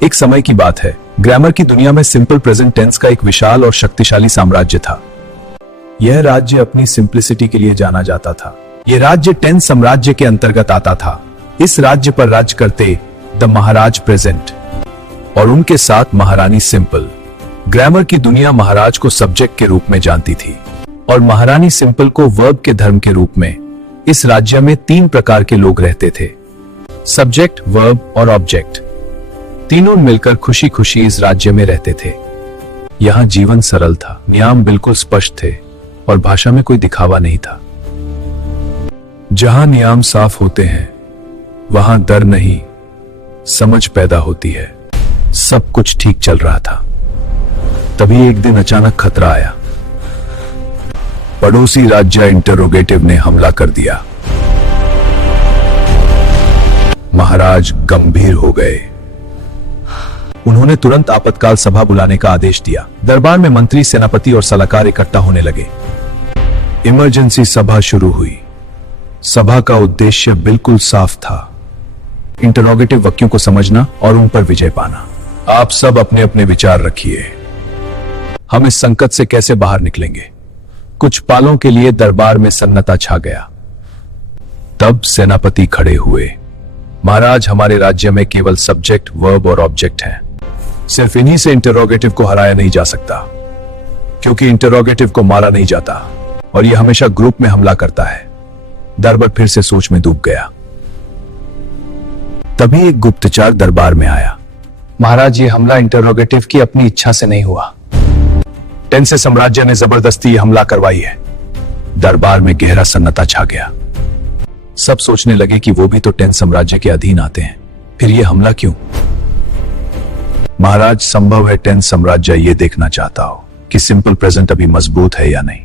एक समय की बात है, ग्रामर की दुनिया में सिंपल प्रेजेंट टेंस का एक विशाल और शक्तिशाली साम्राज्य था। यह राज्य अपनी सिंप्लिसिटी के लिए जाना जाता था। यह राज्य टेंस साम्राज्य के अंतर्गत आता था। इस राज्य पर राज करते द महाराज प्रेजेंट और उनके साथ महारानी सिंपल। ग्रामर की दुनिया महाराज को सब्जेक्ट के रूप में जानती थी और महारानी सिंपल को वर्ब के धर्म के रूप में। इस राज्य में 3 प्रकार के लोग रहते थे, सब्जेक्ट, वर्ब और ऑब्जेक्ट। तीनों मिलकर खुशी खुशी इस राज्य में रहते थे। यहां जीवन सरल था, नियम बिल्कुल स्पष्ट थे और भाषा में कोई दिखावा नहीं था। जहां नियम साफ होते हैं वहां डर नहीं, समझ पैदा होती है। सब कुछ ठीक चल रहा था। तभी एक दिन अचानक खतरा आया। पड़ोसी राज्य इंटरोगेटिव ने हमला कर दिया। महाराज गंभीर हो गए। उन्होंने तुरंत आपातकाल सभा बुलाने का आदेश दिया। दरबार में मंत्री, सेनापति और सलाहकार इकट्ठा होने लगे। इमरजेंसी सभा शुरू हुई। सभा का उद्देश्य बिल्कुल साफ था, इंटरोगेटिव वाक्यों को समझना और उन पर विजय पाना। आप सब अपने अपने विचार रखिए। हम इस संकट से कैसे बाहर निकलेंगे? कुछ पालों के लिए दरबार में सन्नता छा गया। तब सेनापति खड़े हुए। महाराज, हमारे राज्य में केवल सब्जेक्ट, वर्ब और ऑब्जेक्ट हैं। सिर्फ इन्हीं से इंटरोगेटिव को हराया नहीं जा सकता, क्योंकि इंटरोगेटिव को मारा नहीं जाता और यह हमेशा ग्रुप में हमला करता है। दरबार फिर से सोच में डूब गया। तभी एक गुप्तचर दरबार में आया। महाराज, ये हमला इंटरोगेटिव की अपनी इच्छा से नहीं हुआ। टेंस साम्राज्य ने जबरदस्ती ये हमला करवाई है। दरबार में गहरा सन्नता छा गया। सब सोचने लगे कि वो भी तो टेंस साम्राज्य के अधीन आते हैं, फिर ये हमला क्यों? महाराज, संभव है टेंस साम्राज्य ये देखना चाहता हो कि सिंपल प्रेजेंट अभी मजबूत है या नहीं।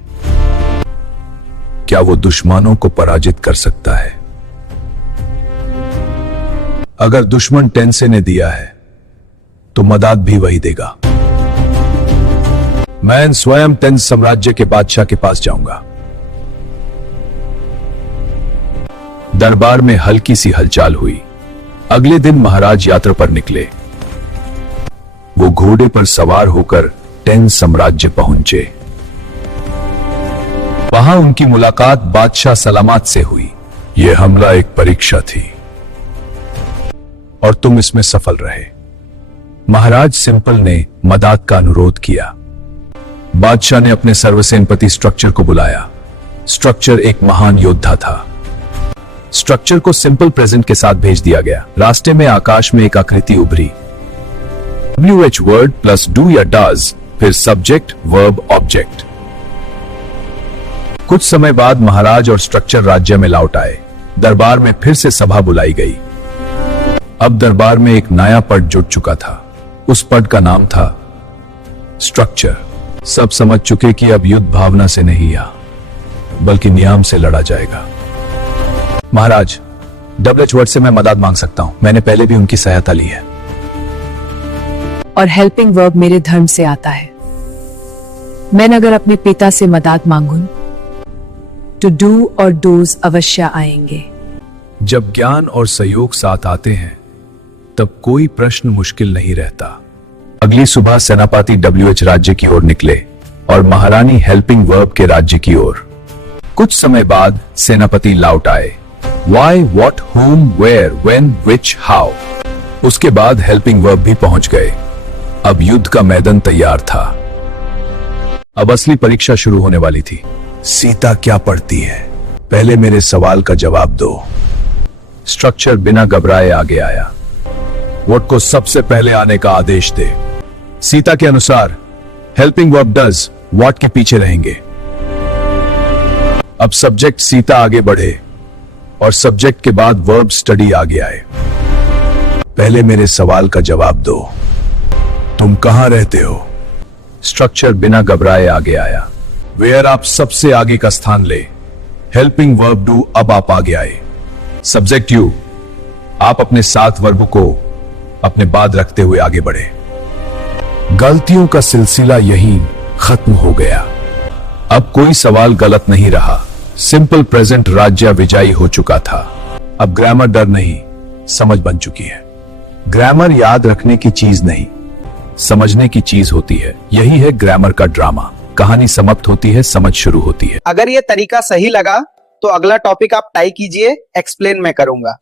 क्या वो दुश्मनों को पराजित कर सकता है? अगर दुश्मन टेंस ने दिया है तो मदद भी वही देगा। मैं स्वयं टेंस साम्राज्य के बादशाह के पास जाऊंगा। दरबार में हल्की सी हलचल हुई। अगले दिन महाराज यात्रा पर निकले। वो घोड़े पर सवार होकर टेंस साम्राज्य पहुंचे। वहां उनकी मुलाकात बादशाह सलामत से हुई। यह हमला एक परीक्षा थी और तुम इसमें सफल रहे। महाराज सिंपल ने मदद का अनुरोध किया। बादशाह ने अपने सर्वसेनापति स्ट्रक्चर को बुलाया। स्ट्रक्चर एक महान योद्धा था। स्ट्रक्चर को सिंपल प्रेजेंट के साथ भेज दिया गया। रास्ते में आकाश में एक आकृति उभरी। WH वर्ड प्लस डू या डज, फिर सब्जेक्ट, वर्ब, ऑब्जेक्ट। कुछ समय बाद महाराज और स्ट्रक्चर राज्य में लौट आए। दरबार में फिर से सभा बुलाई गई। अब दरबार में एक नया पद जुट चुका था। उस पद का नाम था स्ट्रक्चर। सब समझ चुके कि अब युद्ध भावना से नहीं बल्कि नियम से लड़ा जाएगा। महाराज, WH वर्ड से मैं मदद मांग सकता हूं। मैंने पहले भी उनकी सहायता ली है। और हेल्पिंग वर्ब मेरे धर्म से आता है। मैं अगर अपने पिता से मदद मांगूं तो डू और डूज अवश्य आएंगे। जब ज्ञान और सहयोग साथ आते हैं तब कोई प्रश्न मुश्किल नहीं रहता। अगली सुबह सेनापति WH राज्य की ओर निकले और महारानी हेल्पिंग वर्ब के राज्य की ओर। कुछ समय बाद सेनापति लौट आए। Why, what, whom, where, when, which, how। उसके बाद हेल्पिंग वर्ब भी पहुंच गए। अब युद्ध का मैदान तैयार था। अब असली परीक्षा शुरू होने वाली थी। सीता क्या पढ़ती है? पहले मेरे सवाल का जवाब दो। स्ट्रक्चर बिना घबराए आगे आया। वर्ड को सबसे पहले आने का आदेश दे। सीता के अनुसार हेल्पिंग वर्ब डज व्हाट के पीछे रहेंगे। अब सब्जेक्ट सीता आगे बढ़े और सब्जेक्ट के बाद वर्ब स्टडी आगे आए। पहले मेरे सवाल का जवाब दो। तुम कहां रहते हो? स्ट्रक्चर बिना घबराए आगे आया। वेयर आप सबसे आगे का स्थान ले। हेल्पिंग वर्ब डू अब आप आगे आए। सब्जेक्ट यू, आप अपने साथ वर्ब को अपने बाद रखते हुए आगे बढ़े। गलतियों का सिलसिला यहीं खत्म हो गया। अब कोई सवाल गलत नहीं रहा। सिंपल प्रेजेंट राज्य विजयी हो चुका था। अब ग्रामर डर नहीं, समझ बन चुकी है। ग्रामर याद रखने की चीज नहीं, समझने की चीज होती है। यही है ग्रामर का ड्रामा। कहानी समाप्त होती है, समझ शुरू होती है। अगर ये तरीका सही लगा तो अगला टॉपिक आप टाई कीजिए, एक्सप्लेन मैं करूंगा।